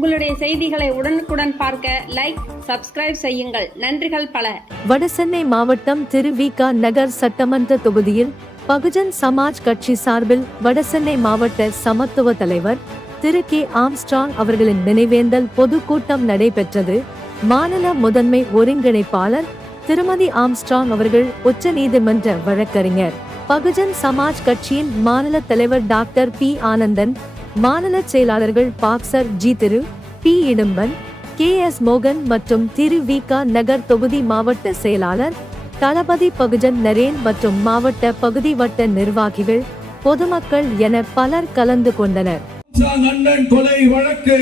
உங்களுடைய செய்திகளை உடனுக்குடன் பார்க்க லைக், சப்ஸ்கிரைப் செய்யுங்கள். நன்றிகள் பல. வடசென்னை மாவட்டம் திரு.வி.க. நகர் சட்டமன்ற தொகுதியில் பகுஜன் சமாஜ் கட்சி சார்பில் வடசென்னை மாவட்ட சமத்துவ தலைவர் திரு கே. ஆம்ஸ்ட்ராங் அவர்களின் நினைவேந்தல் பொதுக்கூட்டம் நடைபெற்றது. மாநில முதன்மை ஒருங்கிணைப்பாளர் திருமதி ஆம்ஸ்ட்ராங் அவர்கள் உச்ச நீதிமன்ற வழக்கறிஞர், பகுஜன் சமாஜ் கட்சியின் மாநில தலைவர் டாக்டர் பி. ஆனந்தன், மாநில செயலாளர்கள் பாக்சர் ஜி. திரு பி. இடும்பன், கே. எஸ். மோகன் மற்றும் திரு.வி.க. நகர் தொகுதி மாவட்ட செயலாளர் தளபதி பகுஜன் நரேன் மற்றும் மாவட்ட பகுதி வட்ட நிர்வாகிகள், பொதுமக்கள் என பலர் கலந்து கொண்டனர். அண்ணன் கொலை வழக்கு,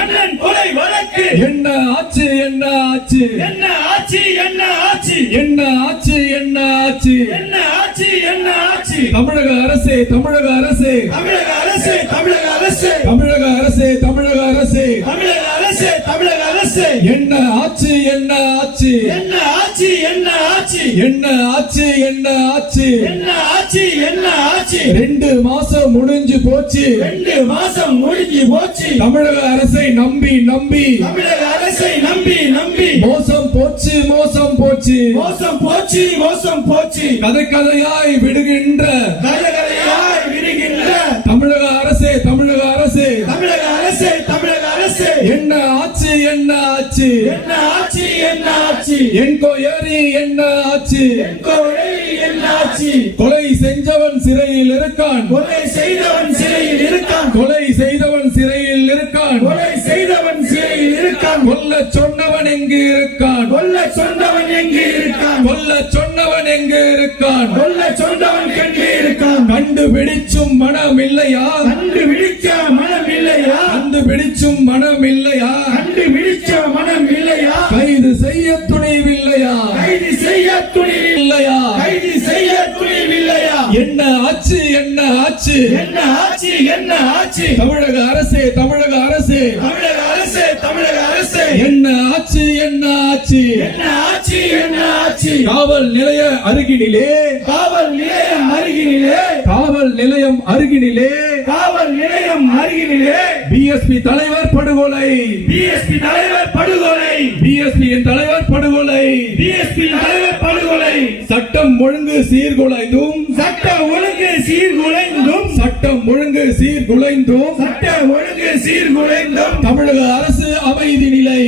அண்ணன் கொலை வழக்கு, என்ன ஆச்சு என்ன ஆச்சு என்ன ஆச்சு என்ன ஆச்சு என்ன ஆச்சு என்ன ஆச்சு என்ன ஆச்சு என்ன ஆச்சு தமிழக அரசே தமிழக அரசே தமிழக அரசே தமிழக அரசே தமிழக அரசே தமிழக அரசே தமிழக அரசே தமிழக அரசே என்ன ஆச்சு என்ன ஆச்சு என்ன ஆச்சு என்ன ஆச்சு என்ன ஆச்சு என்ன ஆச்சு என்ன ஆச்சு என்ன ஆச்சு 2 மாசம் முடிஞ்சு போச்சு, 2 மாசம் முடிஞ்சு போச்சு. தமிழக அரசை நம்பி நம்பி தமிழக அரசை நம்பி நம்பி மோசம் போச்சு மோசம் போச்சு மோசம் போச்சு மோசம் போச்சு. கதை கதையாய் விடுகின்ற கதையாய் விடுகின்ற தமிழக அரசே தமிழக அரசே தமிழக அரசே தமிழக அரசே என்ன ஆச்சு என்ன ஆச்சு என்ன ஆச்சு என்ன ஆச்சு என்கொயரி என்ன ஆச்சு என்கொயரி என்ன ஆச்சு. கொலை செஞ்சவன் சிறையில் இருக்கான், கொலை செய்தவன் சிறையில் இருக்கான், கொலை செய்தவன் சிறையில் இருக்கான், கொலை செய்தவன் சிறையில் இருக்கான். கொல்ல சொன்னவன் எங்கு இருக்கான், கொல்ல சொன்னவன் எங்கு இருக்கான், கொல்ல சொன்னவன் எங்கு இருக்கான், கொல்ல சொன்னவன் எங்கு இருக்கான். கண்டுபிடிச்சும் மனம் இல்லையா, கண்டுபிடிச்ச மனம் இல்லையா, கண்டுபிடிச்சும் மனம் இல்லையா, கண்டுபிடிச்ச மனம் இல்லையா. கைது செய்ய துணிவில்லையா, கைது செய்ய துணிவில்லையா, கைது செய்ய துணிவில்லையா. என்ன ஆச்சு என்ன ஆச்சு என்ன ஆச்சு என்ன ஆச்சு தமிழக அரசே தமிழக அரசே தமிழக அரசே தமிழக அரசே என்ன ஆச்சு என்ன ஆச்சு என்ன ஆச்சு என்ன ஆச்சு. காவல் நிலைய அருகினிலே, காவல் நிலையம் அருகினிலே, காவல் நிலையம் அருகினிலே, காவல் நிலையம் அருகினிலே பிஎஸ்பி தலைவர் படுகொலை, பிஎஸ்பி தலைவர் படுகொலை, பிஎஸ்பி தலைவர் படுகொலை, பிஎஸ்பி தலைவர் படுகொலை. சட்டம் ஒழுங்கு சீர்குலைந்தும், சட்டம் ஒழுங்கு சீர்குலைந்தும், சட்டம் ஒழுங்கு சீர்குலைந்தும், சட்ட ஒழுங்கு சீர்குலைந்தும். தமிழக அரசு அமைதி நிலை,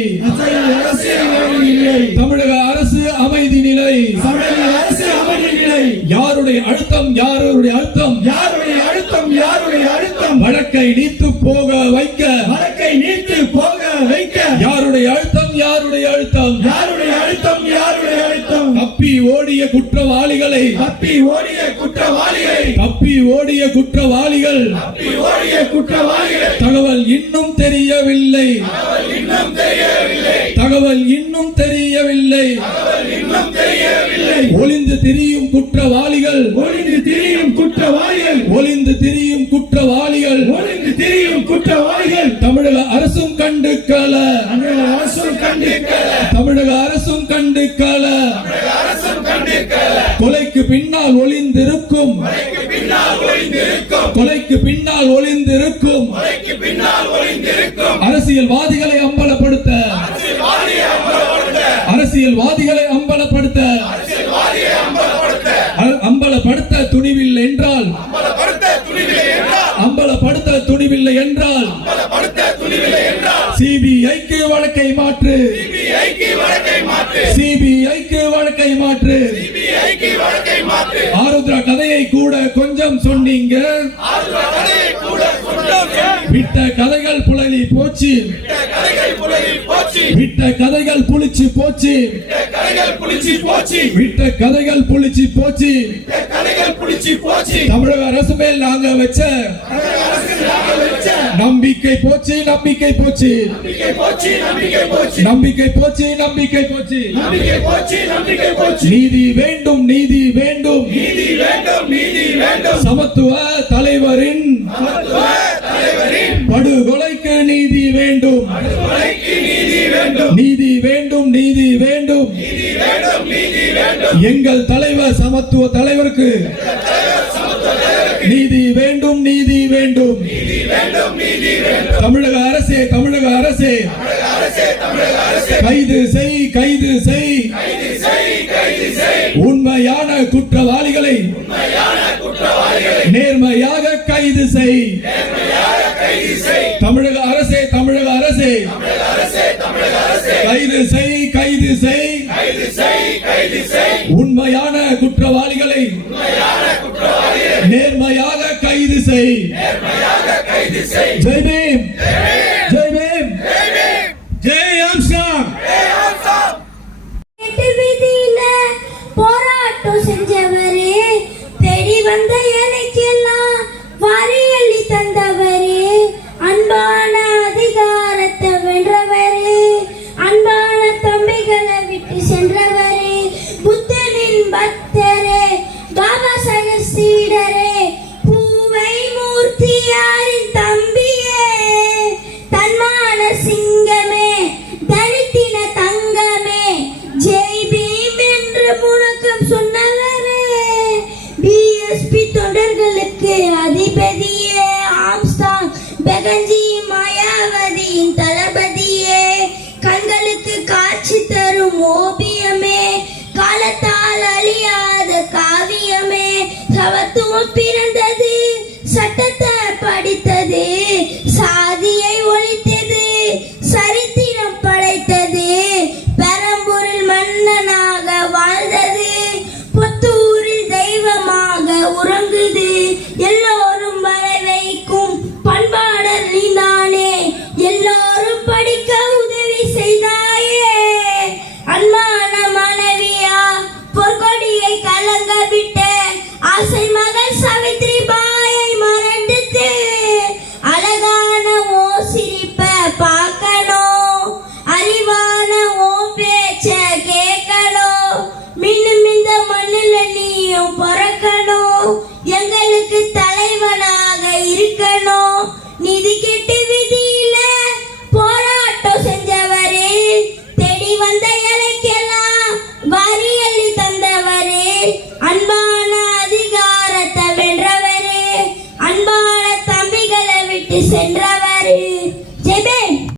அரசு அமைதி நிலை, தமிழக அரசு அமைதி நிலை, தமிழக அரசு அமைதி நிலை. யாருடைய அழுத்தம் யாருடைய அழுத்தம் யாருடைய அழுத்தம் யாருடைய அழுத்தம். வழக்கை நீத்து போக வைக்க, வழக்கை நீத்து போக வைக்க. யாருடைய அழுத்தம் யாருடைய அழுத்தம் யாருடைய அழுத்தம் யாருடைய அழுத்தம். தப்பி ஓடிய குற்றவாளிகளை, தப்பி ஓடிய குற்றவாளிகளை, தப்பி ஓடிய குற்றவாளிகள், தப்பி ஓடிய குற்றவாளிகள். தகவல் இன்னும் தெரியவில்லை, தகவல் இன்னும் தெரியவில்லை, தகவல் இன்னும் தெரியவில்லை, தகவல் இன்னும் தெரியவில்லை. ஒளிந்து திரியும் குற்றவாளிகள், ஒளிந்து திரியும் குற்றவாளிகள், ஒளிந்து திரியும் குற்றவாளிகள், ஒளிந்து திரியும் குற்றவாளிகள். தமிழக அரசும் கண்டுக்கல, தமிழக அரசும் கண்டுக்கல, தமிழக அரசும் கண்டுக்கல, தமிழக அரசும் கண்டுக்கல. கொலைக்கு பின்னால் ஒளிந்திருக்கும், கொலைக்கு பின்னால் ஒளிந்திருக்கும், கொலைக்கு பின்னால் ஒளிந்திருக்கும், கொலைக்கு பின்னால் ஒளிந்திருக்கும். அரசியல்வாதிகளை அம்பலப்படுத்த, அரசியல்வாதிகளை அம்பலப்படுத்த, அரசியல்வாதிகளை அம்பலப்படுத்த, அரசியல்வாதிகளை அம்பலப்படுத்த, அம்பலப்படுத்த துணிவில்லை என்றால், அம்பலப்படுத்த துணிவில்லை என்றால், அம்பலப்படுத்த துணிவில்லை என்றால், அம்பலப்படுத்த துணிவில்லை என்றால் சிபிஐக்கு வழக்கை மாற்று, சிபிஐக்கு வழக்கை மாற்று, சிபிஐக்கு வழக்கை மாற்று, சிபிஐக்கு வழக்கை மாற்று. ஆருத்ரா கதையை கூட கொஞ்சம் சொன்னீங்க, ஆருத்ரா கதையை கூட கொஞ்சம் விட்ட கதைகள் புலி போச்சு, விட்ட கதைகள் புலி போச்சு, விட்ட கதைகள் புளிச்சு போச்சு, விட்ட கதைகள் புளிச்சு போச்சு, விட்ட கதைகள் புளிச்சு போச்சு, விட்ட கதைகள் புளிச்சு போச்சு. தமிழக அரசு மேல் நாங்க வச்ச நம்பிக்கை போச்சு நம்பிக்கை போச்சு, நம்பிக்கை போச்சு நம்பிக்கை போச்சு, நம்பிக்கை போச்சு நம்பிக்கை போச்சு, நம்பிக்கை போச்சு நம்பிக்கை போச்சு. நீதி வேண்டும் நீதி வேண்டும், நீதி வேண்டும் நீதி வேண்டும். சமத்துவ தலைவரின், சமத்துவ தலைவரின் படுகொலைக்கு நீதி வேண்டும், படுகொலைக்கு நீதி வேண்டும், நீதி வேண்டும் நீதி வேண்டும், நீதி வேண்டும் நீதி வேண்டும். எங்கள் தலைவர் சமத்துவ தலைவருக்கு, நீதி வேண்டும் நீதி வேண்டும் தமிழக அரசே கைது செய் உண்மையான குற்றவாளிகளை நேர்மையாக கைது செய் தமிழக அரசே கைது செய் உண்மையான குற்றவாளிகளை நேர்மையாக கைது செய் ஜெய் பீம் ஜெய் ஆம்ஸ்ட்ராங் வீதியில போராட்டம் செஞ்சவரே, தேடி வந்த எனக்கெல்லாம் வாரி அள்ளி தந்தவரே, அன்பான அதிகாரத்தை வென்றவரே, அன்பான தம்பிகளை விட்டு சென்றவரே, புத்தனின் பக்தரே, பாபா சாஹேப் சீடரே, பூவை மூர்த்தியாரின் தம்பியே, தன்மான சிங்கமே, தரித்தின தங்கமே, ஜெய் பீம் என்று முழக்கம் சொன்னவரே, பிஎஸ்பி தொண்டர்களுக்கு அதிபதியே, ஆம்ஸ்ட்ராங் பெகன்ஜி மாயாவதியின் தளபதியே, கண்களுக்கு காட்சி தரும் ஓவியமே, காலத்தால் அழியாத காவியமே, சமத்துவம் பிறந்த